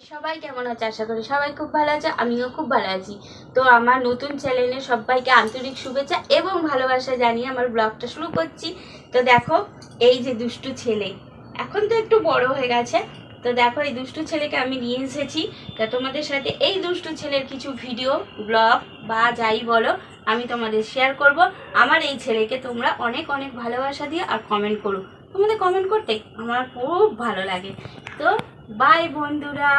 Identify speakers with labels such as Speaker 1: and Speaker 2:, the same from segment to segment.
Speaker 1: সবাই কেমন আছে? আশা করি সবাই খুব ভালো আছে, আমিও খুব ভালো আছি। তো আমার নতুন চ্যানেলে সবাইকে আন্তরিক শুভেচ্ছা এবং ভালোবাসা জানিয়ে আমার ব্লগটা শুরু করছি। তো দেখো, এই যে দুষ্টু ছেলে। এখন তো একটু বড় হয়ে গেছে। তো দেখো, এই দুষ্টু ছেলেকে আমি নিয়ে এসেছি। তা তোমাদের সাথে এই দুষ্টু ছেলের কিছু ভিডিও ব্লগ বা যাই বলো, আমি তোমাদের শেয়ার করব। আমার এই ছেলেকে তোমরা অনেক অনেক ভালোবাসা দিয়ে আর কমেন্ট করো। তোমাদের কমেন্ট করতে আমার খুব ভালো লাগে। তো বাই বন্ধুরা।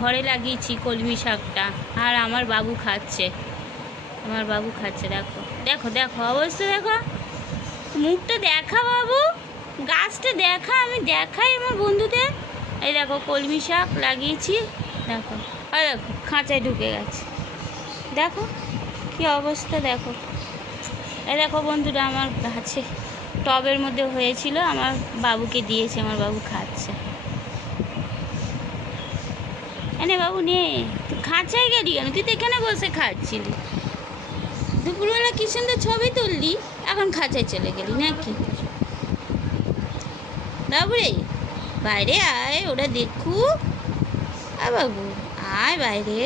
Speaker 1: ঘরে লাগিয়েছি কলমি শাকটা। আর আমার বাবু খাচ্ছে। আমার বাবু খাচ্ছে, দেখো। দেখো দেখো, অবস্থা দেখো। মুখটা দেখা বাবু। গাছটা দেখা, আমি দেখাই আমার বন্ধুদের। এই দেখো, কলমি শাক লাগিয়েছি। দেখো, আর দেখো, খাঁচায় ঢুকে গেছে। দেখো, কি অবস্থা দেখো। এই দেখো বন্ধুরা, আমার গাছে টবের মধ্যে হয়েছিল, আমার বাবুকে দিয়েছে, আমার বাবু খাচ্ছে। এনে বাবু, নে। তুই খাঁচায় গেলি কেন তুই তো এখানে বসে খাচ্ছিলি। দুপুরবেলা কি সুন্দর ছবি তুললি? এখন খাঁচায় চলে গেলি নাকি? বাবুরে, বাইরে আয় ওরা দেখু। আ বাবু, আয় বাইরে।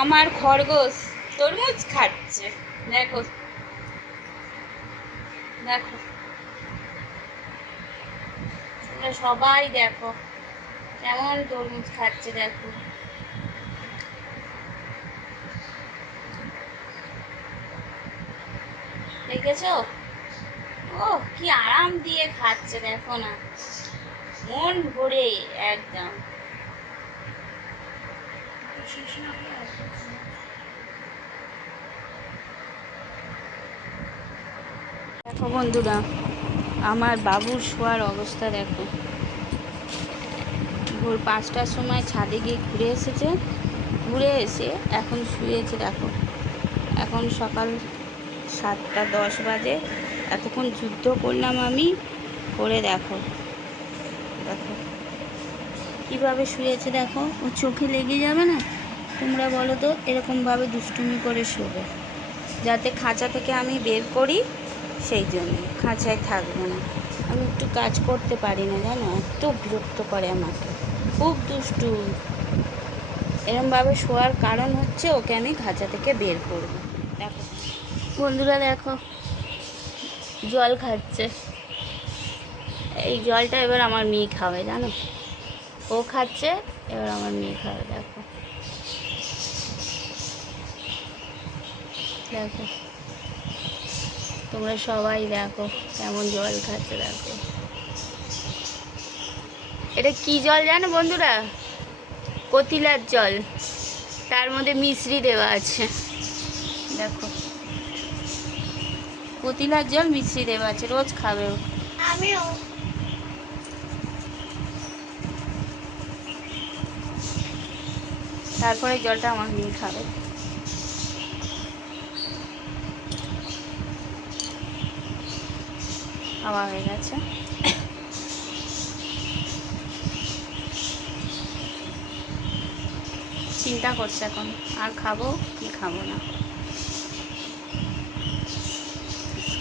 Speaker 1: আমার খরগোশ তরমুজ খাচ্ছে। দেখো। দেখো। তোমরা সবাই দেখো, কেমন তরমুজ খাচ্ছে দেখো। দেখেছ? ও কি আরাম দিয়ে খাচ্ছে দেখো না। মন ভরে একদম। দেখো বন্ধুরা, আমার বাবুর শোয়ার অবস্থা দেখো। ভোর পাঁচটার সময় ছাদে গিয়ে ঘুরে এসেছে। ঘুরে এসে এখন শুয়েছে, দেখো। এখন সকাল সাতটা দশ বাজে। এতক্ষণ যুদ্ধ করলাম আমি, করে দেখো। দেখো। কীভাবে শুয়েছে দেখো? ও চোখে লেগে যাবে না? তোমরা বলো তো, এরকমভাবে দুষ্টুমি করে শোবে। যাতে খাঁচা থেকে আমি বের করি। সেই জন্য, খাঁচায় থাকব না। আমি একটু কাজ করতে পারি না, জানো? এত বিরক্ত করে আমাকে। খুব দুষ্টু। এরমভাবে শোয়ার কারণ হচ্ছে ওকে আমি খাঁচা থেকে বের করব। দেখো। বন্ধুরা, দেখো। জল খাচ্ছে। এই জলটা এবার আমার মেয়ে খাবে, জানো? ও খাচ্ছে, এবার আমার মেয়ে খাবে, দেখো। দেখো। তোমরা সবাই দেখো কেমন জল খাচ্ছে দেখো। এটা কি জল জানো বন্ধুরা? কতিলার জল। তার মধ্যে মিশ্রি দেওয়া আছে। দেখো। কতিলার জল মিশ্রি দেওয়া আছে। রোজ খাবে।
Speaker 2: আমিও।
Speaker 1: তারপরে জলটা আমার মেয়ে খাবে। খাওয়া হয়ে গেছে। চিন্তা করছে এখন, আর খাব কি খাব না।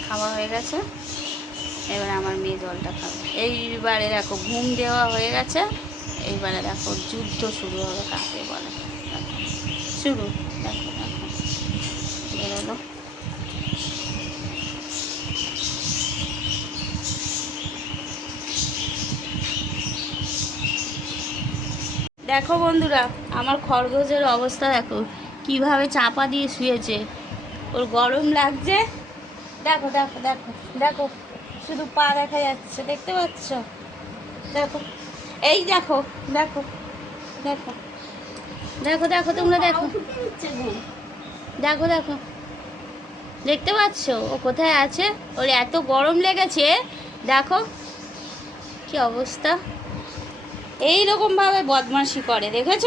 Speaker 1: খাওয়া হয়ে গেছে, এবারে আমার মেয়ে জলটা খাবে। এইবারে দেখো, ঘুম দেওয়া হয়ে গেছে, এইবারে দেখো যুদ্ধ শুরু হবে কাকে বলে। শুরু, দেখো দেখো। বেরোলো দেখো বন্ধুরা আমার খরগোশের অবস্থা দেখো কীভাবে চাপা দিয়ে শুয়েছে। ওর গরম লাগছে। দেখো দেখো দেখো দেখো শুধু পা দেখা যাচ্ছে দেখতে পাচ্ছ? দেখো এই দেখো দেখো দেখো দেখো দেখো তোমরা দেখো। দেখো দেখো দেখতে পাচ্ছ? ও কোথায় আছে? ওর এত গরম লেগেছে। দেখো কি অবস্থা। এই রকম ভাবে বদমাশি করে, দেখেছ?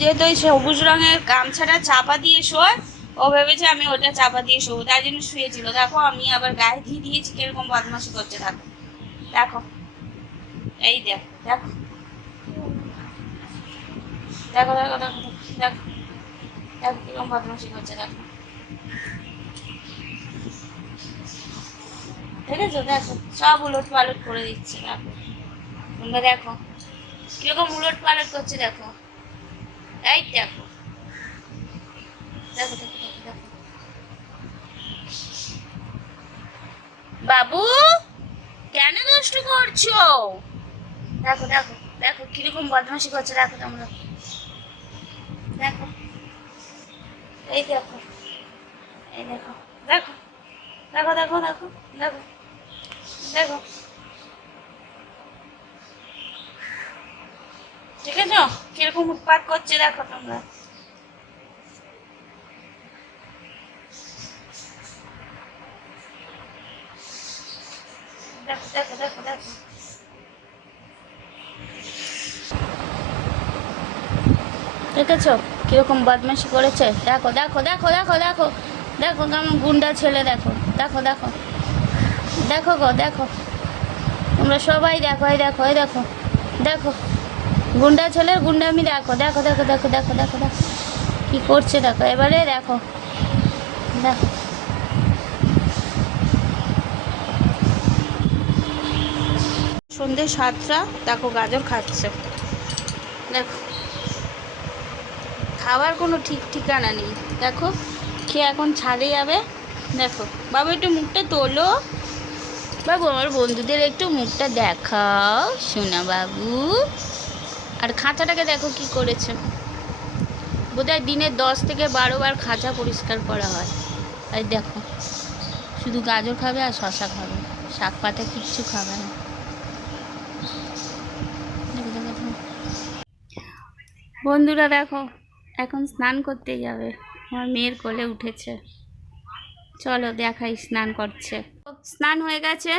Speaker 1: যেহেতু ওই সবুজ রঙের গামছাটা চাপা দিয়ে শোয়, ও ভেবেছে আমি ওটা চাপা দিয়ে শোবো, তাই জন্য শুয়েছিল। দেখো, আমি আবার গায়ে দিয়ে দিয়েছি, কীরকম বদমাশি করছে দেখো। দেখো, এই দেখ, দেখো। দেখো দেখো দেখো দেখো দেখো। কীরকম বদমাশি করছে, দেখো। দেখেছ? দেখো, সব উলট পালট করে দিচ্ছে, দেখো। তোমরা দেখো। কীরকম উলট পালট করছে দেখো। এই দেখো। দেখো দেখো দেখো বাবু, কেন নষ্ট করছ? দেখো দেখো দেখো, কীরকম বদমাশি করছে, দেখো তোমরা। দেখো। এই দেখো। এই দেখো। দেখো। দেখো দেখো দেখো দেখো। দেখো। আছে কীরকম উৎপাত করছে দেখো তোমরা। দেখো দেখো দেখো দেখো। দেখেছ? কীরকম বদমাশি করেছে? দেখো দেখো দেখো দেখো দেখো। দেখো কেমন গুন্ডা ছেলে, দেখো। দেখো দেখো। দেখো গো, দেখো। তোমরা সবাই দেখো দেখো দেখো। দেখো। গুন্ডা ছেলের গুন্ডামি দেখো দেখো দেখো দেখো দেখো দেখো দেখো। কি করছে দেখো, এবারে দেখো। দেখো। সন্ধে সাতটা, দেখো গাজর খাচ্ছে। দেখো। খাবার কোনো ঠিক ঠিকানা নেই। দেখো খেয়ে এখন ছাদে যাবে? দেখো। বাবু, একটু মুখটা তোলো। বাবু, আমার বন্ধুদের একটু মুখটা দেখাও। শোনা বাবু। আর খাঁচাটাকে দেখো কি করেছে। বোধহয় দিনে দশ থেকে বারো বার খাঁচা পরিষ্কার করা হয়। আর দেখো, শুধু গাজর খাবে আর শশা খাবে। শাক পাতা কিচ্ছু খাবে না। বন্ধুরা দেখো, এখন স্নান করতে যাবে আমার মেয়ের কোলে উঠেছে। চলো দেখাই স্নান করছে। স্নান হয়ে গেছে।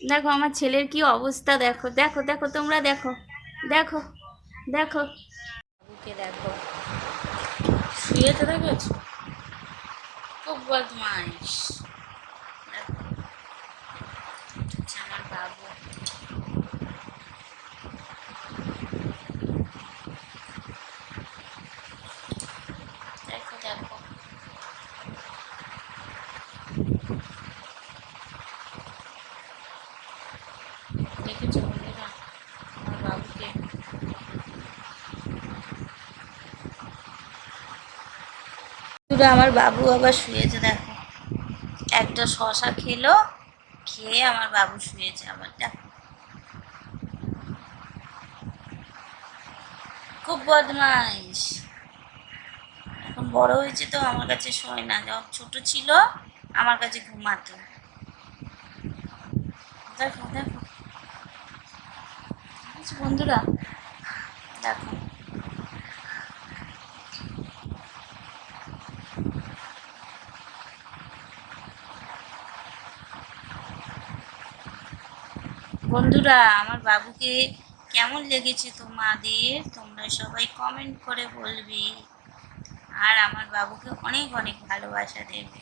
Speaker 1: দেখো, আমার ছেলের কি অবস্থা দেখো দেখো দেখো, তোমরা দেখো দেখো। দেখো। বাবুকে দেখো। শুয়েছে দেখেছ খুব বদমাইশ। আমার বাবু। দেখো দেখো। দেখেছ বন্ধুরা আমার বাবুকে শুধু আমার বাবু আবার শুয়েছে, দেখো। একটা শশা খেলো, খেয়ে আমার বাবু শুয়েছে আবার, দেখো। খুব বদমাইশ। এখন বড় হয়েছে তো, আমার কাছে শোয় না। যখন ছোট ছিল, আমার কাছে ঘুমাতো। দেখো দেখো। আচ্ছা বন্ধুরা, দেখো। বন্ধুরা, আমার বাবুকে কেমন লেগেছে তোমাদের? তোমরা সবাই কমেন্ট করে বলবে। আর আমার বাবুকে অনেক অনেক ভালোবাসা দেবে।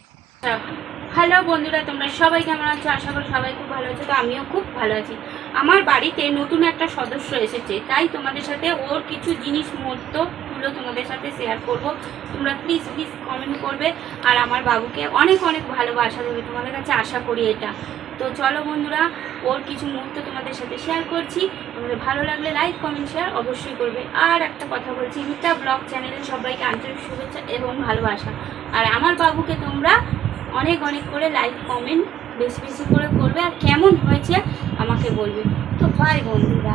Speaker 1: হ্যালো বন্ধুরা, তোমরা সবাই কেমন আছো? আশা করি সবাই খুব ভালো আছো, তো আমিও খুব ভালো আছি। আমার বাড়িতে নতুন একটা সদস্য এসেছে, তাই তোমাদের সাথে ওর কিছু জিনিস মুহূর্ত গুলো তোমাদের সাথে শেয়ার করব। তোমরা প্লিজ প্লিজ কমেন্ট করবে। আর আমার বাবুকে অনেক অনেক ভালোবাসা দেবে। তোমাদের কাছে আশা করি এটা। তো চলো বন্ধুরা, ওর কিছু মুহূর্ত তোমাদের সাথে শেয়ার করছি। তোমাদের ভালো লাগলে লাইক কমেন্ট শেয়ার অবশ্যই করবে। আর একটা কথা বলছি, মিতা ব্লগ চ্যানেলে সবাইকে আন্তরিক শুভেচ্ছা এবং ভালোবাসা। আর আমার বাবুকে তোমরা অনেক অনেক করে লাইক কমেন্ট বেশি বেশি করে করবে। আর কেমন হয়েছে আমাকে বলবে। তো বাই বন্ধুরা।